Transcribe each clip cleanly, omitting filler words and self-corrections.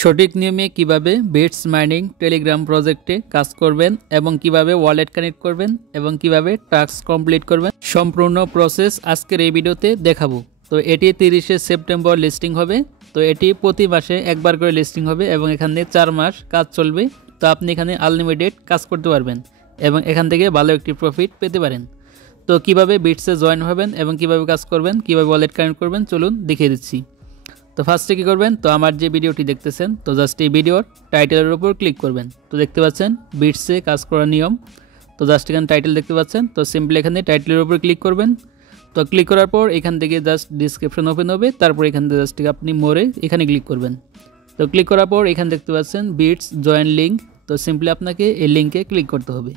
সঠিক নিয়মে কিভাবে বিটস মাইনিং টেলিগ্রাম প্রজেক্টে কাজ করবেন এবং কিভাবে ওয়ালেট কানেক্ট করবেন এবং কিভাবে টাস্ক কমপ্লিট করবেন সম্পূর্ণ প্রসেস আজকের এই ভিডিওতে দেখাবো। তো এটি 30শে সেপ্টেম্বর লিস্টিং হবে। তো এটি প্রতি মাসে একবার করে লিস্টিং হবে এবং এখান থেকে 4 মাস কাজ চলবে। তো আপনি এখানে আনলিমিটেড কাজ করতে পারবেন এবং এখান থেকে ভালো একটি প্রফিট পেতে পারেন। তো কিভাবে বিটসে জয়েন হবেন এবং কিভাবে কাজ করবেন, কিভাবে ওয়ালেট কানেক্ট করবেন চলুন দেখিয়ে দিচ্ছি। তো ফার্স্টে কী করবেন, তো আমার যে ভিডিওটি দেখতেছেন তো জাস্ট এই ভিডিওর টাইটেলের উপর ক্লিক করবেন। তো দেখতে পাচ্ছেন বিটসে কাজ করার নিয়ম। তো জাস্ট এখানে টাইটেল দেখতে পাচ্ছেন। তো সিম্পলি এখানে টাইটেলের উপর ক্লিক করবেন। তো ক্লিক করার পর এখান থেকে জাস্ট ডিসক্রিপশন ওপেন হবে। তারপর এখান থেকে জাস্ট আপনি মোরে এখানে ক্লিক করবেন। তো ক্লিক করার পর এখানে দেখতে পাচ্ছেন বিটস জয়েন লিঙ্ক। তো সিম্পলি আপনাকে এই লিঙ্কে ক্লিক করতে হবে।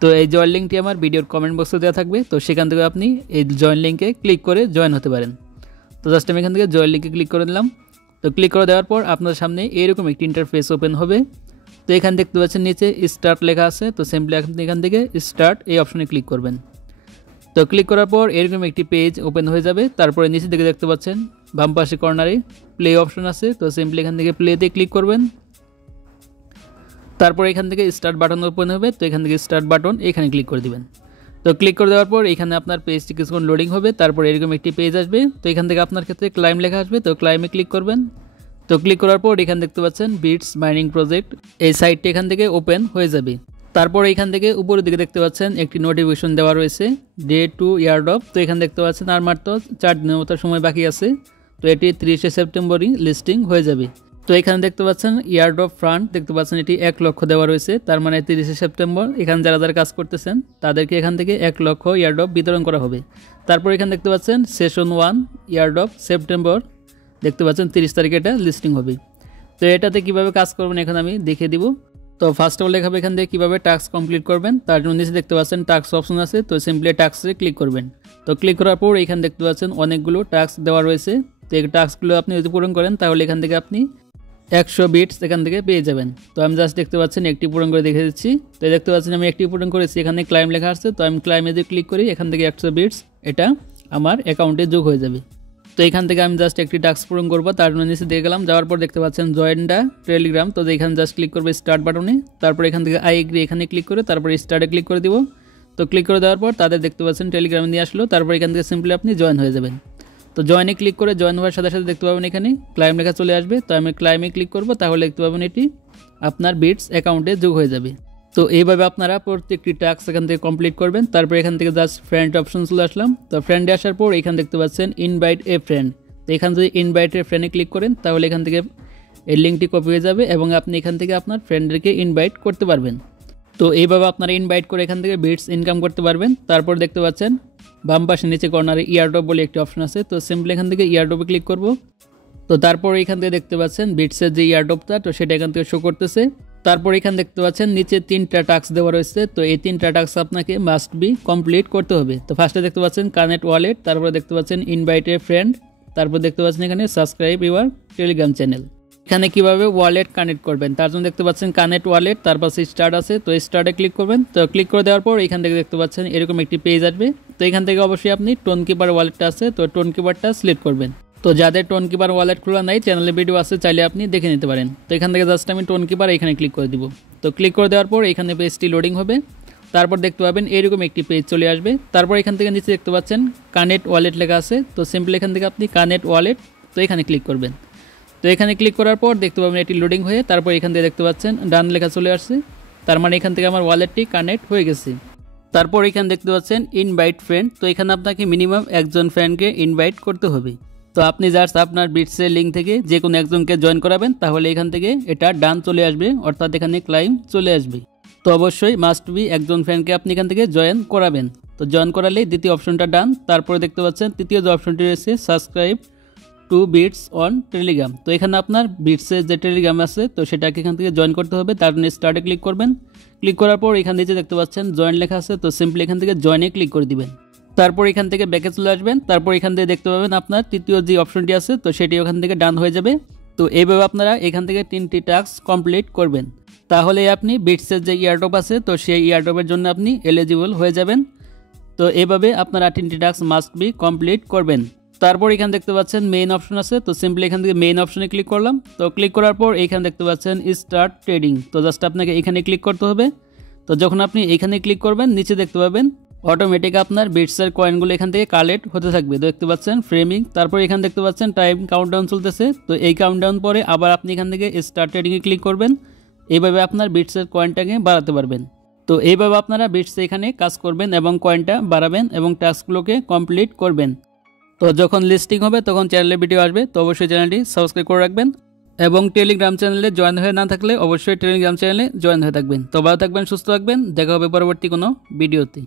তো এই জয়েন লিঙ্কটি আমার ভিডিওর কমেন্ট বক্সে দেওয়া থাকবে। তো সেখান থেকে আপনি এই জয়েন লিঙ্কে ক্লিক করে জয়েন হতে পারেন। তো জাস্ট আমি এখান থেকে জয়েন লিঙ্কে ক্লিক করে নিলাম। তো ক্লিক করে দেওয়ার পর আপনার সামনে এরকম একটি ইন্টারফেস ওপেন হবে। তো এখানে দেখতে পাচ্ছেন নিচে স্টার্ট লেখা আছে। তো সিম্পলি আপনি এখান থেকে স্টার্ট এই অপশনে ক্লিক করবেন। তো ক্লিক করার পর এরকম একটি পেজ ওপেন হয়ে যাবে। তারপরে নিচে দিকে দেখতে পাচ্ছেন বাম পাশে কর্নারে প্লে অপশন আছে। তো সিম্পলি এখান থেকে প্লেতে ক্লিক করবেন। তারপর এখান থেকে স্টার্ট বাটন ওপেন হবে। তো এখান থেকে স্টার্ট বাটন এখানে ক্লিক করে দিবেন। তো ক্লিক করে দেওয়ার পর এখানে আপনার পেজটি কিছুক্ষণ লোডিং হবে। তারপর এরকম একটি পেজ আসবে। তো এখান থেকে আপনার ক্ষেত্রে ক্লাইম লেখা আসবে। তো ক্লাইমে ক্লিক করবেন। তো ক্লিক করার পর এখানে দেখতে পাচ্ছেন বিটস মাইনিং প্রজেক্ট এই সাইটটি এখান থেকে ওপেন হয়ে যাবে। তারপর এখান থেকে উপরের দিকে দেখতে পাচ্ছেন একটি নোটিফিকেশন দেওয়া রয়েছে ডে টু ইয়ারড্রপ। তো এখানে দেখতে পাচ্ছেন আর মাত্র 4 দিনের মতো সময় বাকি আছে। তো এটি 30শে সেপ্টেম্বরই লিস্টিং হয়ে যাবে। তো এখানে দেখতে পাচ্ছেন ইয়ারড্রপ ফান্ড দেখতে পাচ্ছেন এটি 1 লক্ষ দেওয়া রয়েছে। তার মানে 30শে সেপ্টেম্বর এখানে যারা যারা কাজ করতেছেন তাদেরকে এখান থেকে 1 লক্ষ ইয়ারড্রপ বিতরণ করা হবে। তারপর এখানে দেখতে পাচ্ছেন সেশন 1 ইয়ারড্রপ সেপ্টেম্বর দেখতে পাচ্ছেন 30 তারিখে এটা লিস্টিং হবে। তো এটাতে কিভাবে কাজ করবেন এখন আমি দেখিয়ে দিব। তো ফার্স্ট অফ অল লেখাবে এখান থেকে কীভাবে টাস্ক কমপ্লিট করবেন। তার জন্য নিচে দেখতে পাচ্ছেন টাস্ক অপশন আছে। তো সিম্পলি টাস্কে ক্লিক করবেন। তো ক্লিক করার পর এখানে দেখতে পাচ্ছেন অনেকগুলো টাস্ক দেওয়া রয়েছে। তো এই টাস্কগুলো আপনি যদি পূরণ করেন তাহলে এখান থেকে আপনি 100 বিটস এখান থেকে পেয়ে যাবেন। তো আমি জাস্ট দেখতে পাচ্ছেন একটি পূরণ করে দেখে দিচ্ছি। তো দেখতে পাচ্ছেন আমি একটি পূরণ করেছি, এখানে ক্লাইম লেখা আছে। তো আমি ক্লাইমে যদি ক্লিক করি এখান থেকে 100 বিটস এটা আমার অ্যাকাউন্টে যোগ হয়ে যাবে। তো এখান থেকে আমি জাস্ট একটি টাস্ক পূরণ করবো। তার জন্য নিচে দিয়ে গেলাম, যাওয়ার পর দেখতে পাচ্ছেন জয়েন দ্য টেলিগ্রাম। তো এখানে জাস্ট ক্লিক করবো স্টার্ট বাটনে। তারপর এখান থেকে আই এগ্রি এখানে ক্লিক করে তারপর স্টার্টে ক্লিক করে দিব। তো ক্লিক করে দেওয়ার পর তাদের দেখতে পাচ্ছেন টেলিগ্রামে নিয়ে আসলো। তারপর এখান থেকে সিম্পলি আপনি জয়েন হয়ে যাবেন। তো জয়েনে ক্লিক করে জয়েন হওয়ার সাথে সাথে দেখতে পাবেন এখানে ক্লাইম লেখা চলে আসবে। তো আমি ক্লাইমে ক্লিক করব, তাহলে দেখতে পাবেন এটি আপনার বিটস অ্যাকাউন্টে যোগ হয়ে যাবে। তো এইভাবে আপনারা প্রত্যেকটি টাস্ক এখান থেকে কমপ্লিট করবেন। তারপর এখান থেকে জাস্ট ফ্রেন্ড অপশন চলে আসলাম। তো ফ্রেন্ডে আসার পর এখানে দেখতে পাচ্ছেন ইনভাইট এ ফ্রেন্ড। তো এখান থেকে ইনভাইট এ ফ্রেন্ডে ক্লিক করেন তাহলে এখান থেকে এই লিঙ্কটি কপি হয়ে যাবে এবং আপনি এখান থেকে আপনার ফ্রেন্ডদেরকে ইনভাইট করতে পারবেন। তো এইভাবে আপনারা ইনভাইট করে এখান থেকে বিটস ইনকাম করতে পারবেন। তারপর দেখতে পাচ্ছেন বাম পাশে নিচে কর্নারে ইয়ারড্রপ বলে একটি অপশন আছে। তো সিম্পলি এখান থেকে ইয়ারড্রপে ক্লিক করব। তো তারপর এখান থেকে দেখতে পাচ্ছেন বিটসের যে ইয়ারড্রপটা তো সেটা এখান থেকে শো করতেছে। তারপর এখানে দেখতে পাচ্ছেন নিচে 3টা টাস্ক দেওয়া রয়েছে। তো এই 3টা টাস্ক আপনাকে মাস্ট বি কমপ্লিট করতে হবে। তো ফার্স্টে দেখতে পাচ্ছেন কানেক্ট ওয়ালেট, তারপরে দেখতে পাচ্ছেন ইনভাইট এ ফ্রেন্ড, তারপর দেখতে পাচ্ছেন এখানে সাবস্ক্রাইব ইউর টেলিগ্রাম চ্যানেল। এখানে কিভাবে ওয়ালেট কানেক্ট করবেন তার জন্য দেখতে পাচ্ছেন কানেক্ট ওয়ালেট, তারপর স্টার্ট আছে। তো স্টার্টে ক্লিক করবেন। তো ক্লিক করে দেওয়ার পর এখান থেকে দেখতে পাচ্ছেন এরকম একটি পেজ আসবে। তো এখান থেকে অবশ্যই আপনি টোন কিপার ওয়ালেটটা আছে তো টোন কিপারটা সিলেক্ট করবেন। তো যাদের টোন কিপার ওয়ালেট খোলা নাই চ্যানেলে ভিডিও আছে চাইলে আপনি দেখে নিতে পারেন। তো এখান থেকে জাস্ট আমি টোন কিপার এখানে ক্লিক করে দিব। তো ক্লিক করে দেওয়ার পর এখানে পেজটি লোডিং হবে। তারপর দেখতে পাবেন এরকম একটি পেজ চলে আসবে। তারপর এখান থেকে নিচে দেখতে পাচ্ছেন কানেক্ট ওয়ালেট লেখা আছে। তো সিম্পলি এখান থেকে আপনি কানেক্ট ওয়ালেট তো এখানে ক্লিক করবেন। তো এখানে ক্লিক করার পর দেখতে পাবেন এটি লোডিং হয়ে তারপর এখান থেকে দেখতে পাচ্ছেন ডান লেখা চলে আসছে। তার মানে এখান থেকে আমার ওয়ালেটটি কানেক্ট হয়ে গেছে। তারপর এখানে দেখতে পাচ্ছেন ইনভাইট ফ্রেন্ড। তো এখানে আপনাকে মিনিমাম একজন ফ্রেন্ডকে ইনভাইট করতে হবে। তো আপনি জাস্ট আপনার বিটসের লিঙ্ক থেকে যে কোনো একজনকে জয়েন করাবেন তাহলে এখান থেকে এটা ডান চলে আসবে, অর্থাৎ এখানে ক্লাইম চলে আসবে। তো অবশ্যই মাস্ট বি একজন ফ্রেন্ডকে আপনি এখান থেকে জয়েন করাবেন। তো জয়েন করালেই দ্বিতীয় অপশনটা ডান। তারপরে দেখতে পাচ্ছেন তৃতীয় যে অপশনটি রয়েছে subscribe to Bits on Telegram. তো এখানে আপনার বিটসের যে টেলিগ্রাম আছে তো সেটাকে এখান থেকে জয়েন করতে হবে। তার জন্য স্টার্টে ক্লিক করবেন। ক্লিক করার পর এখান থেকে দেখতে পাচ্ছেন জয়েন লেখা আছে। তো সিম্পলি এখান থেকে জয়েনে ক্লিক করে দিবেন। তারপর এখান থেকে ব্যাকে চলে আসবেন। তারপর এখান থেকে দেখতে পাবেন আপনার তৃতীয় যে অপশনটি আছে তো সেটি ওখান থেকে ডান হয়ে যাবে। তো এইভাবে আপনারা এখান থেকে 3টি টাস্ক কমপ্লিট করবেন, তাহলে আপনি বিটসের যে ইয়ারড্রপ আছে তো সেই ইয়ারড্রপের জন্য আপনি এলিজিবল হয়ে যাবেন। তো এইভাবে আপনারা 3টি টাস্ক মাস্ট বি কমপ্লিট করবেন। তারপর এখানে দেখতে পাচ্ছেন মেইন অপশন আছে, তো সিম্পলি এখান থেকে মেইন অপশনে ক্লিক করলাম। তো ক্লিক করার পর এখানে দেখতে পাচ্ছেন স্টার্ট ট্রেডিং, তো জাস্ট আপনাকে এখানে ক্লিক করতে হবে। তো যখন আপনি এখানে ক্লিক করবেন নিচে দেখতে পাবেন অটোমেটিক আপনার বিটসের কয়েনগুলো এখান থেকে কালেক্ট হতে থাকবে। তো দেখতে পাচ্ছেন ফ্রেমিং, তারপর এখানে দেখতে পাচ্ছেন টাইম কাউন্টডাউন চলতেছে। তো এই কাউন্টডাউন পরে আবার আপনি এখান থেকে স্টার্ট ট্রেডিংয়ে ক্লিক করবেন। এইভাবে আপনার বিটসের কয়েনটাকে বাড়াতে পারবেন। তো এইভাবে আপনারা বিটসে এখানে কাজ করবেন এবং কয়েনটা বাড়াবেন এবং টাস্কগুলোকে কমপ্লিট করবেন। তো যখন লিস্টিং হবে তখন চ্যানেলে ভিডিও আসবে, তো অবশ্যই চ্যানেলটি সাবস্ক্রাইব করে রাখবেন এবং টেলিগ্রাম চ্যানেলে জয়েন হয়ে না থাকলে অবশ্যই টেলিগ্রাম চ্যানেলে জয়েন হয়ে থাকবেন। তো ভালো থাকবেন, সুস্থ থাকবেন, দেখা হবে পরবর্তী কোনো ভিডিওতে।